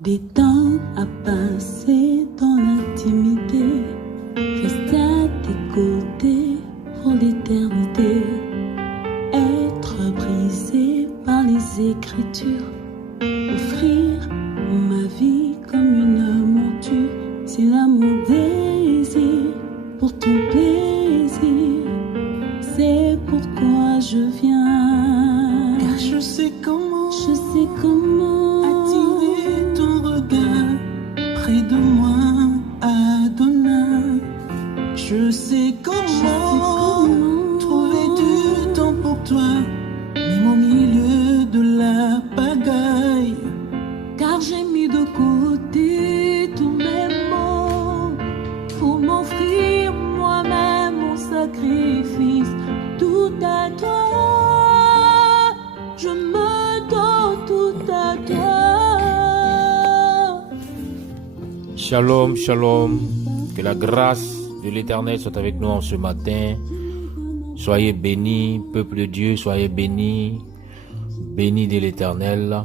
Des temps à passer dans l'intimité, rester à tes côtés pour l'éternité, être brisé par les Écritures, offrir ma vie comme une monture, c'est l'amour désir pour ton plaisir, c'est pourquoi je viens. Car je sais comment attirer ton regard près de moi, Adonai. Je sais comment trouver du temps pour toi, même au milieu de la pagaille. Car j'ai mis de côté tous mes maux pour m'offrir moi-même mon sacrifice. Tout à toi, je me donne tout à toi. Shalom, shalom. Que la grâce de l'Éternel soit avec nous en ce matin. Soyez bénis, peuple de Dieu, soyez bénis. Bénis de l'Éternel.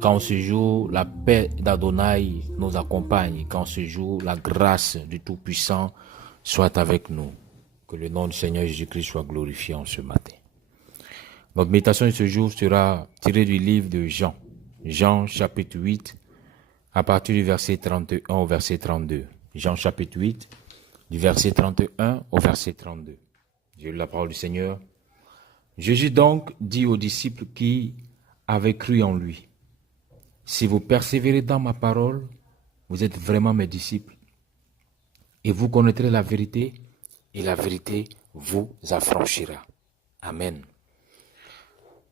Quand ce jour, la paix d'Adonai nous accompagne. Quand ce jour, la grâce du Tout-Puissant soit avec nous. Que le nom du Seigneur Jésus-Christ soit glorifié en ce matin. Notre méditation de ce jour sera tirée du livre de Jean. Jean chapitre 8, à partir du verset 31 au verset 32. Jean chapitre 8, du verset 31 au verset 32. J'ai lu la parole du Seigneur. Jésus donc dit aux disciples qui avaient cru en lui: si vous persévérez dans ma parole, vous êtes vraiment mes disciples. Et vous connaîtrez la vérité, et la vérité vous affranchira. Amen.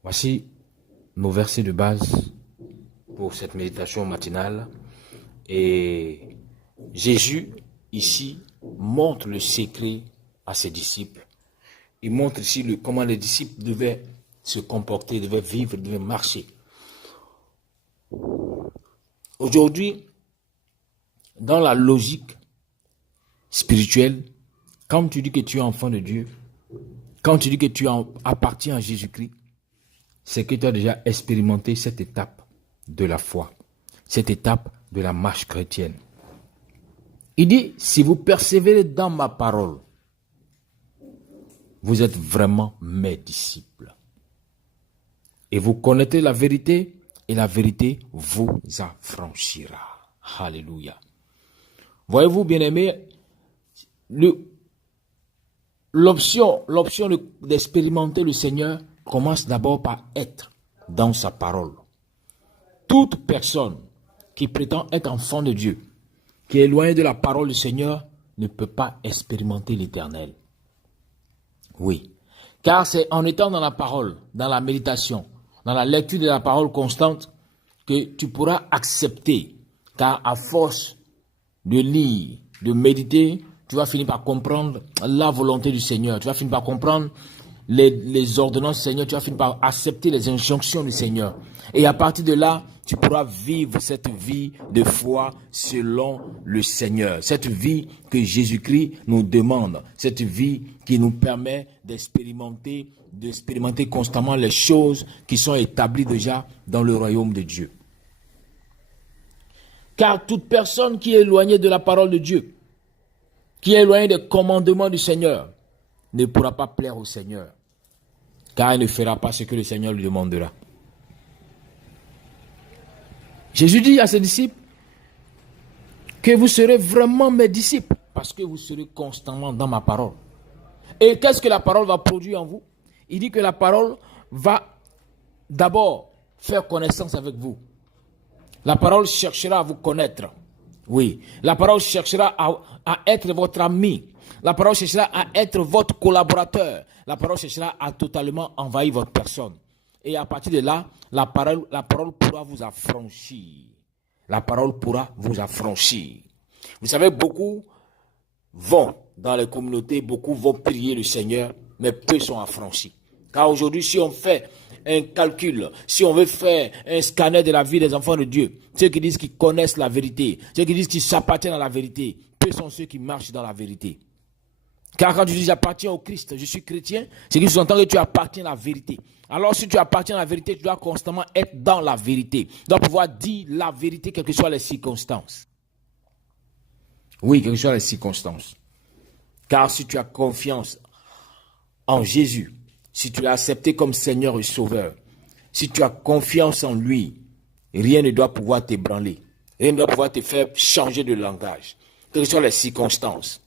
Voici nos versets de base pour cette méditation matinale. Et Jésus, ici, montre le secret à ses disciples. Il montre ici comment les disciples devaient se comporter, devaient vivre, devaient marcher. Aujourd'hui, dans la logique spirituelle, quand tu dis que tu es enfant de Dieu, quand tu dis que tu appartiens à Jésus-Christ, c'est que tu as déjà expérimenté cette étape de la foi, cette étape de la marche chrétienne. Il dit, si vous persévérez dans ma parole, vous êtes vraiment mes disciples. Et vous connaîtrez la vérité, et la vérité vous affranchira. Alléluia. Voyez-vous, bien-aimés, l'option d'expérimenter le Seigneur commence d'abord par être dans sa parole. Toute personne qui prétend être enfant de Dieu, qui est éloignée de la parole du Seigneur, ne peut pas expérimenter l'Éternel. Oui, car c'est en étant dans la parole, dans la méditation, dans la lecture de la parole constante, que tu pourras accepter, car à force de lire, de méditer, tu vas finir par comprendre la volonté du Seigneur, tu vas finir par comprendre les ordonnances du Seigneur, tu vas finir par accepter les injonctions du Seigneur. Et à partir de là, tu pourras vivre cette vie de foi selon le Seigneur. Cette vie que Jésus-Christ nous demande. Cette vie qui nous permet d'expérimenter constamment les choses qui sont établies déjà dans le royaume de Dieu. Car toute personne qui est éloignée de la parole de Dieu, qui est éloignée des commandements du Seigneur, ne pourra pas plaire au Seigneur, car il ne fera pas ce que le Seigneur lui demandera. Jésus dit à ses disciples que vous serez vraiment mes disciples, parce que vous serez constamment dans ma parole. Et qu'est-ce que la parole va produire en vous? Il dit que la parole va d'abord faire connaissance avec vous. La parole cherchera à vous connaître. Oui, la parole cherchera à être votre ami. La parole cherchera à être votre collaborateur. La parole cherchera à totalement envahir votre personne. Et à partir de là, la parole pourra vous affranchir. La parole pourra vous affranchir. Vous savez, beaucoup vont dans les communautés, beaucoup vont prier le Seigneur, mais peu sont affranchis. Car aujourd'hui, si on fait un calcul, si on veut faire un scanner de la vie des enfants de Dieu, ceux qui disent qu'ils connaissent la vérité, ceux qui disent qu'ils s'appartiennent à la vérité, peu sont ceux qui marchent dans la vérité. Car quand tu dis j'appartiens au Christ, je suis chrétien, c'est qu'il s'entend que tu appartiens à la vérité. Alors si tu appartiens à la vérité, tu dois constamment être dans la vérité. Tu dois pouvoir dire la vérité, quelles que soient les circonstances. Oui, quelles que soient les circonstances. Car si tu as confiance en Jésus, si tu l'as accepté comme Seigneur et Sauveur, si tu as confiance en lui, rien ne doit pouvoir t'ébranler. Rien ne doit pouvoir te faire changer de langage. Quelles que soient les circonstances.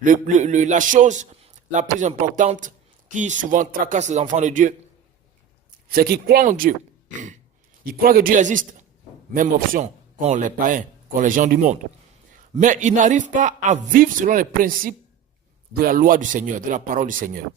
La chose la plus importante qui souvent tracasse les enfants de Dieu, c'est qu'ils croient en Dieu. Ils croient que Dieu existe. Même option qu'ont les païens, qu'ont les gens du monde. Mais ils n'arrivent pas à vivre selon les principes de la loi du Seigneur, de la parole du Seigneur.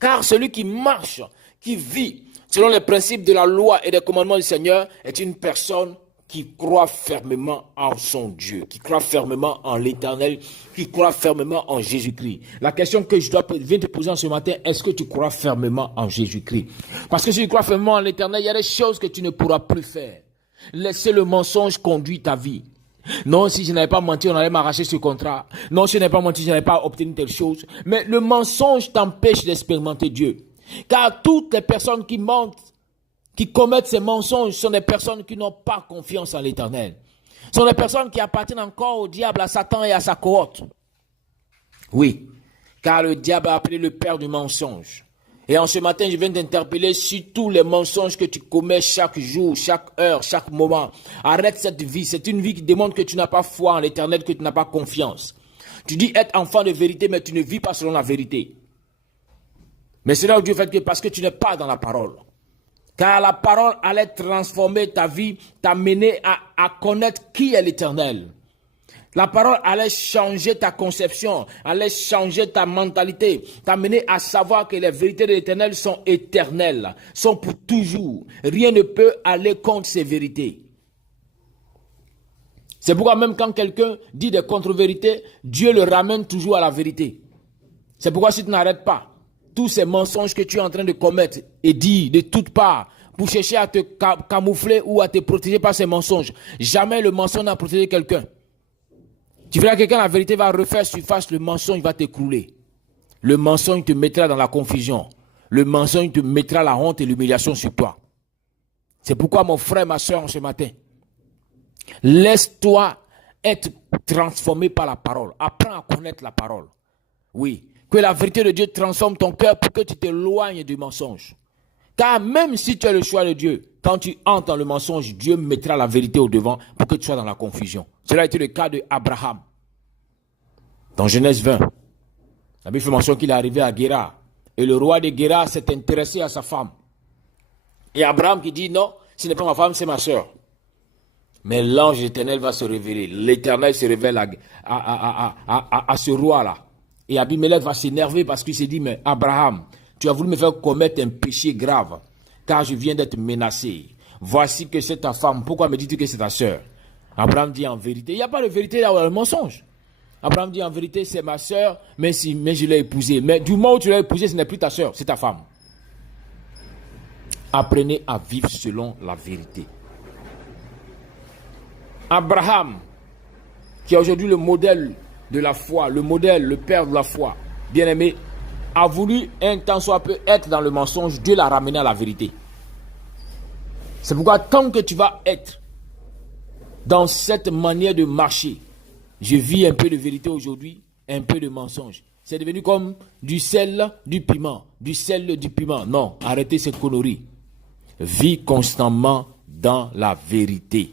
Car celui qui marche, qui vit selon les principes de la loi et des commandements du Seigneur est une personne qui croit fermement en son Dieu, qui croit fermement en l'Éternel, qui croit fermement en Jésus-Christ. La question que je viens te poser ce matin, est-ce que tu crois fermement en Jésus-Christ? Parce que si tu crois fermement en l'Éternel, il y a des choses que tu ne pourras plus faire. Laisser le mensonge conduire ta vie. Non, si je n'avais pas menti, on allait m'arracher ce contrat. Non, si je n'avais pas menti, je n'avais pas obtenu telle chose. Mais le mensonge t'empêche d'expérimenter Dieu. Car toutes les personnes qui mentent, qui commettent ces mensonges, sont des personnes qui n'ont pas confiance en l'Éternel. Ce sont des personnes qui appartiennent encore au diable, à Satan et à sa cohorte. Oui, car le diable a appelé le père du mensonge. Et en ce matin, je viens t'interpeller sur tous les mensonges que tu commets chaque jour, chaque heure, chaque moment. Arrête cette vie. C'est une vie qui démontre que tu n'as pas foi en l'Éternel, que tu n'as pas confiance. Tu dis être enfant de vérité, mais tu ne vis pas selon la vérité. Mais c'est là où Dieu fait que parce que tu n'es pas dans la parole. Car la parole allait transformer ta vie, t'amener à connaître qui est l'Éternel. La parole allait changer ta conception, allait changer ta mentalité, t'amener à savoir que les vérités de l'Éternel sont éternelles, sont pour toujours. Rien ne peut aller contre ces vérités. C'est pourquoi même quand quelqu'un dit des contre-vérités, Dieu le ramène toujours à la vérité. C'est pourquoi si tu n'arrêtes pas, tous ces mensonges que tu es en train de commettre et dire de toutes parts pour chercher à te camoufler ou à te protéger par ces mensonges. Jamais le mensonge n'a protégé quelqu'un. Tu verras quelqu'un, la vérité va refaire surface, le mensonge va t'écrouler. Le mensonge te mettra dans la confusion. Le mensonge te mettra la honte et l'humiliation sur toi. C'est pourquoi mon frère, ma soeur, ce matin, laisse-toi être transformé par la parole. Apprends à connaître la parole. Oui. Que la vérité de Dieu transforme ton cœur pour que tu t'éloignes du mensonge. Car même si tu as le choix de Dieu, quand tu entres dans le mensonge, Dieu mettra la vérité au devant pour que tu sois dans la confusion. Cela a été le cas d'Abraham. Dans Genèse 20, la Bible fait mention qu'il est arrivé à Guérar. Et le roi de Guérar s'est intéressé à sa femme. Et Abraham qui dit non, ce n'est pas ma femme, c'est ma soeur. Mais l'ange éternel va se révéler. L'Éternel se révèle à ce roi-là. Et Abimelech va s'énerver parce qu'il s'est dit, mais Abraham, tu as voulu me faire commettre un péché grave, car je viens d'être menacé. Voici que c'est ta femme, pourquoi me dis-tu que c'est ta sœur? Abraham dit en vérité, il n'y a pas de vérité là où il y a le mensonge. Abraham dit en vérité, c'est ma sœur, mais je l'ai épousée. Mais du moment où tu l'as épousée, ce n'est plus ta sœur, c'est ta femme. Apprenez à vivre selon la vérité. Abraham, qui est aujourd'hui le modèle de la foi, le modèle, le père de la foi, bien-aimé, a voulu un tant soit peu être dans le mensonge, Dieu l'a ramené à la vérité. C'est pourquoi tant que tu vas être dans cette manière de marcher, je vis un peu de vérité aujourd'hui, un peu de mensonge. C'est devenu comme du sel, du piment, du sel, du piment. Non, arrêtez cette connerie. Vis constamment dans la vérité,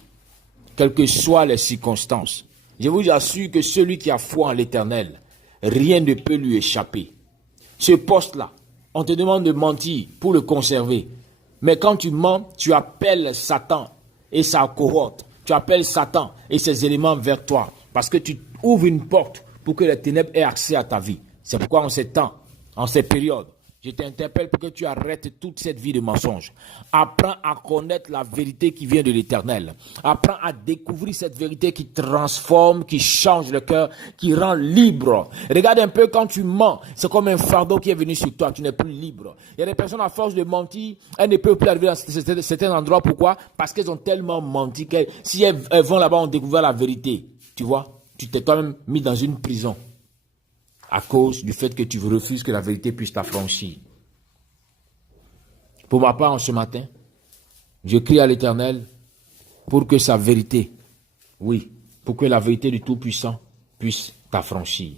quelles que soient les circonstances. Je vous assure que celui qui a foi en l'Éternel, rien ne peut lui échapper. Ce poste-là, on te demande de mentir pour le conserver. Mais quand tu mens, tu appelles Satan et sa cohorte. Tu appelles Satan et ses éléments vers toi. Parce que tu ouvres une porte pour que les ténèbres aient accès à ta vie. C'est pourquoi en ces temps, en ces périodes, Je t'interpelle pour que tu arrêtes toute cette vie de mensonge. Apprends à connaître la vérité qui vient de l'Éternel. Apprends à découvrir cette vérité qui transforme, qui change le cœur, qui rend libre. Regarde un peu quand tu mens, c'est comme un fardeau qui est venu sur toi, tu n'es plus libre. Il y a des personnes à force de mentir, elles ne peuvent plus arriver dans certains endroits. Pourquoi? Parce qu'elles ont tellement menti que si elles vont là-bas, on découvre la vérité. Tu vois, tu t'es quand même mis dans une prison. À cause du fait que tu refuses que la vérité puisse t'affranchir. Pour ma part, en ce matin, je crie à l'Éternel pour que sa vérité, oui, pour que la vérité du Tout-Puissant puisse t'affranchir.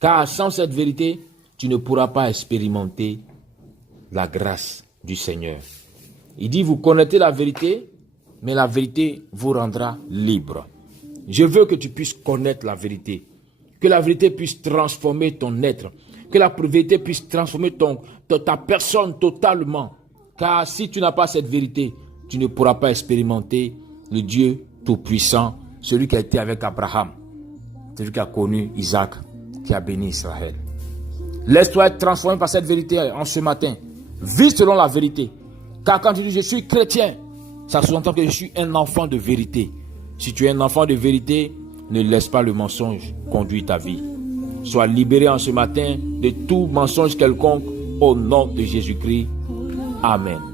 Car sans cette vérité, tu ne pourras pas expérimenter la grâce du Seigneur. Il dit, vous connaissez la vérité, mais la vérité vous rendra libre. Je veux que tu puisses connaître la vérité. Que la vérité puisse transformer ton être. Que la vérité puisse transformer ta personne totalement. Car si tu n'as pas cette vérité, tu ne pourras pas expérimenter le Dieu Tout-Puissant, celui qui a été avec Abraham, celui qui a connu Isaac, qui a béni Israël. Laisse-toi être transformé par cette vérité en ce matin. Vis selon la vérité. Car quand tu dis je suis chrétien, ça sous-entend que je suis un enfant de vérité. Si tu es un enfant de vérité, ne laisse pas le mensonge conduire ta vie. Sois libéré en ce matin de tout mensonge quelconque au nom de Jésus-Christ. Amen.